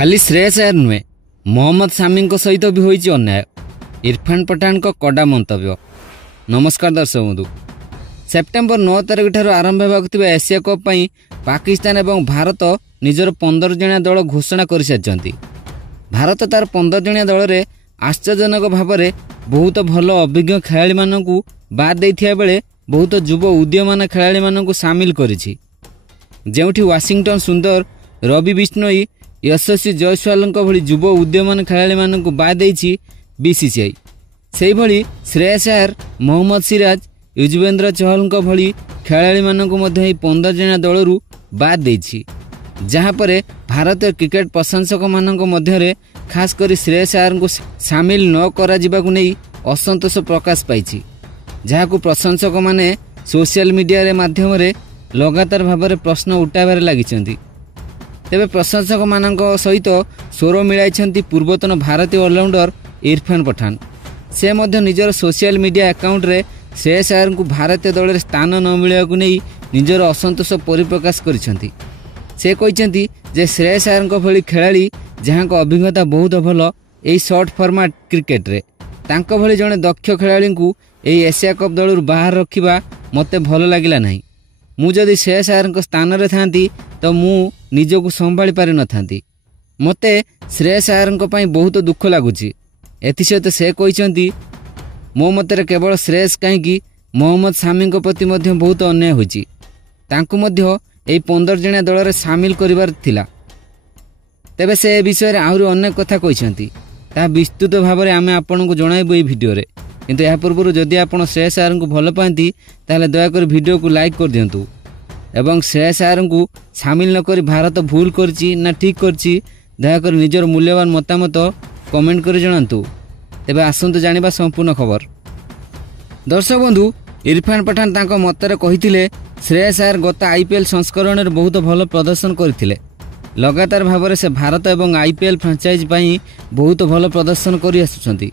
खाली श्रेयस अय्यर नुहे मोहम्मद सामी सहित भी होइछि अन्याय। इरफान पठान को कड़ा मंतव्य। नमस्कार दर्शक बंधु, सेप्टेम्बर 9 तारिख ठार आरंभ होगा एशिया कप पई पाकिस्तान एवं भारत निजर 15 जणिया दल घोषणा कर सारी। भारत तार 15 जणिया दल में आश्चर्यजनक भाव में बहुत भल अभिज्ञ खेलाड़ी मानू बाद देथिया बेले बहुत युव उदीयमान खेलाड़ी मानू सामिल करिछि। जेउठी वाशिंगटन सुंदर, रवि बिश्नोई, यशस्वी जयसवाल भली युव उदीयमान खेलाड़ी मानू बाद देछि बीसीसीआई। से भली श्रेयस अय्यर, मोहम्मद सिराज, युजवेंद्र चहल भली खेलाड़ी मानू 15 जणिया दलरू बाद देछि। जहाँ पर भारतीय क्रिकेट प्रशंसक मानक मध्य खास कर श्रेयस अय्यर को सामिल न करा जिबाकु नहीं असंतोष प्रकाश पाई, जहां प्रशंसक माने सोशल मीडिया रे माध्यम रे लगातार भाव में प्रश्न उठाबार लगी। तेबे प्रशंसक मानक सहित स्वर मिलाई पूर्वतन भारतीय ऑलराउंडर इरफान पठान। से मध्य निजर सोशल मीडिया अकाउंट रे श्रेयस अय्यर को भारतीय दल में स्थान न मिलने को नहीं निजर असंतोष परिप्रकाश करिसेंती। से कहते जे श्रेयस अय्यर भली खेलाड़ी जहाँ अभिज्ञता बहुत भल यही शॉर्ट फॉर्मेट क्रिकेट रे तांको भली जड़े दक्ष खेलाड़ी को यही एशिया कप दलू बाहर रखा मते भल लगिला नहीं। मु जदि श्रेयस अय्यर स्थान रे थांती तो मु निजको संभाली पारि न थांती। मते श्रेयस अय्यर पई बहुत दुख लगुच। एसत से कहते मो मतरे केवल श्रेयस कहीं मोहम्मद सामी प्रति बहुत अन्याय होइछि। तांको मध्य यही 15 जणिया दल में सामिल करिवार थिला। तेबे से विषय आहरी अनेक कथा कहते ता विस्तृत भाव में आमे आपन को जणाइबु ए भिडियो रे। किंतु या पूर्व जदि आपण श्रेयस अय्यर को भल पाती ताले दयाकर वीडियो को लाइक कर दियंतु एवं श्रेयस अय्यर को सामिल न करी भारत भूल करछि ना ठीक करछि दयाकर निजर मूल्यवान मतामत कमेंट कर जणांतु। तेबे आसंतु जानिबा संपूर्ण खबर। दर्शक बंधु, इरफान पठान तांको मतरे कहिथिले श्रेयस अय्यर गत आईपीएल संस्करण में बहुत भल प्रदर्शन करथिले। लगातार भाव में से भारत एवं आईपीएल फ्रांचाइज पई बहुत भल प्रदर्शन करि आसुछंती।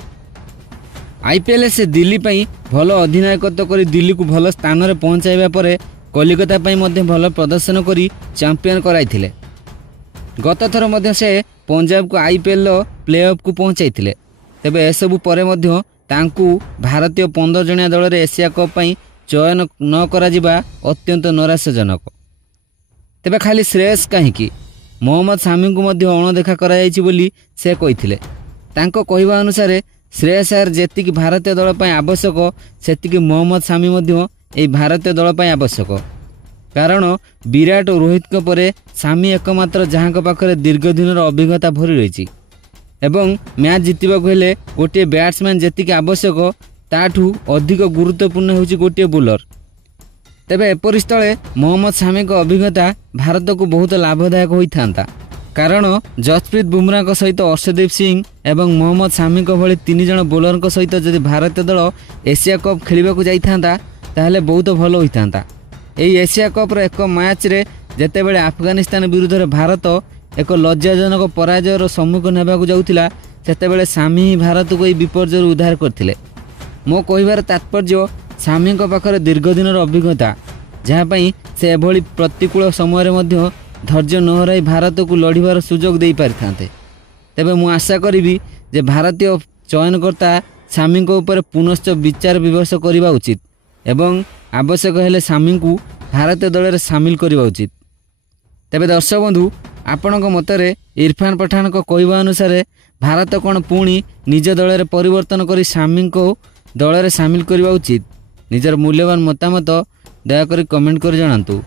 आईपीएल से दिल्ली पई भल अधिनायकत्व करी दिल्ली को भल स्थान में पहुंचाइबा परे कलिकता पई मध्य भल प्रदर्शन करी चैंपियन कराइथिले। गत थर मध्य से पंजाब को आईपीएल प्ले ऑफ को पहुंचाइथिले। तेबे एसबु परे मध्य तांकू भारतीय 15 जणिया दल में एशिया कप पई चयन न करा जिबा अत्यंत निराशाजनक। तेबे खाली श्रेयस कहीं मोहम्मद सामी को मध्य अणदेखा कराଯାଇଛି बोली से कहिथिले। तांको कहिबा अनुसार श्रेयस अय्यर जेतिकी भारतीय दल पई आवश्यक सेतिकी मोहम्मद सामी मध्य एई भारतीय दल पई आवश्यक। कारण विराट और रोहित के परे सामी एकमात्र जहां पाखरे दीर्घ दिन अभिज्ञता भरी रही एवं मैच जितबाकू हेले गोटे बैट्समैन जेतिकी आवश्यक ताठू अधिक गुरुत्वपूर्ण होची गोटे बोलर। तेबे एपरि स्थले मोहम्मद सामी को अभिज्ञता भारत को बहुत लाभदायक होइथांता। कारण जसप्रीत बुमराह सहित अर्शदीप सिंह एवं मोहम्मद सामी भली 3 जण बोलर सहित जदि भारतीय दल एशिया कप खेलिबाकू जाइथांता ताहले बहुत भल होइथांता। एई एशिया कप रो एक मैच रे जेतेबेले अफगानिस्तान विरुद्ध भारत एक लज्जाजनक पराजयर सम्मुखीन होबाकू जाउथिला सेतेबेले सामी ही भारत को विपर्जय उद्धार करथिले। मो कहिबार तात्पर्य सामी पाखरे दीर्घ दिन अभिज्ञता जहाँपाई से एभली प्रतिकूल समय मध्य धैर्य न हराई भारत को लड़िबार सुजोग दे पारिथांते। तेबे मु आशा करिबी जे भारतीय चयनकर्ता सामी ऊपर पुनश्च विचार विमर्श करने उचित एवं आवश्यक हेले सामी को भारतीय दल में सामिल करने उचित। तेबे दर्शक बंधु, आपण मतरे इरफान पठान को कहवा अनुसार भारत कौन पुणी निज दल में परिवर्तन कर सामी को दल में सामिल करने उचित? निजर मूल्यवान मतामत दयाकोरी कमेंट कर जणांतु।